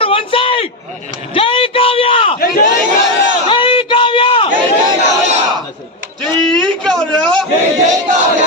One side జై కావ్య జై కావ్య జై కావ్య జై కావ్య! జై కావ్య!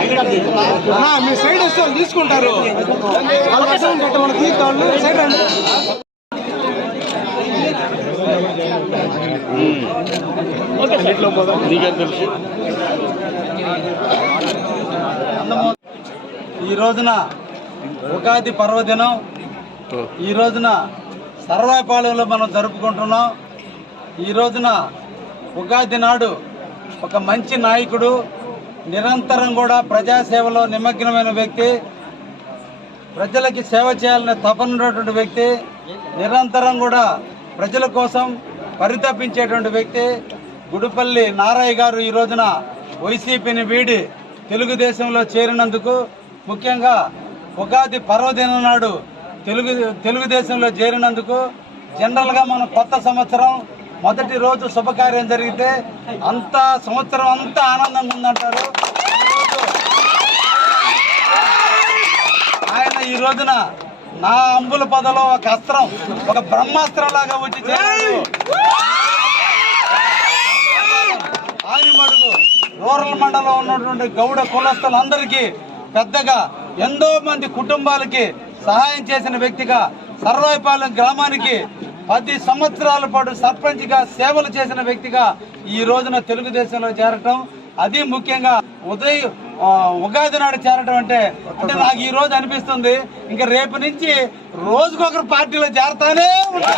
మీ సైడ్ వస్తే వాళ్ళు తీసుకుంటారు. వాళ్ళ వర్షం మనం తీస్తాళ్ళు సైడ్ ఈ రోజున ఉగాది పర్వదినం ఈ రోజున సర్వాయపాలెంలో మనం జరుపుకుంటున్నాం. ఈ రోజున ఉగాది నాడు ఒక మంచి నాయకుడు నిరంతరం కూడా ప్రజాసేవలో నిమగ్నమైన వ్యక్తి ప్రజలకి సేవ చేయాలనే తపన ఉన్నటువంటి వ్యక్తి నిరంతరం కూడా ప్రజల కోసం పరితపించేటువంటి వ్యక్తి గుడిపల్లి నారయ్య గారు ఈ రోజున వైసీపీని వీడి తెలుగుదేశంలో చేరినందుకు ముఖ్యంగా ఉగాది పర్వదినం నాడు తెలుగు తెలుగుదేశంలో చేరినందుకు జనరల్గా మనం కొత్త సంవత్సరం మొదటి రోజు శుభకార్యం జరిగితే అంత సంవత్సరం అంతా ఆనందంగా ఉందంటారు ఆయన ఈ రోజున నా అంబుల పదలో ఒక అస్త్రం ఒక బ్రహ్మాస్త్రం లాగా వచ్చి చేరాడు. రూరల్ మండలం ఉన్నటువంటి గౌడ కులస్తులందరికీ పెద్దగా ఎంతో మంది కుటుంబాలకి సహాయం చేసిన వ్యక్తిగా సర్వాయిపాలెం గ్రామానికి పది సంవత్సరాల పాటు సర్పంచ్గా సేవలు చేసిన వ్యక్తిగా ఈ రోజున తెలుగుదేశంలో చేరటం. అది ముఖ్యంగా ఉదయం ఉగాది నాడు చేరటం అంటే అంటే నాకు ఈ రోజు అనిపిస్తుంది. ఇంకా రేపు నుంచి రోజుకొకరు పార్టీలో చేరతానే ఉంటా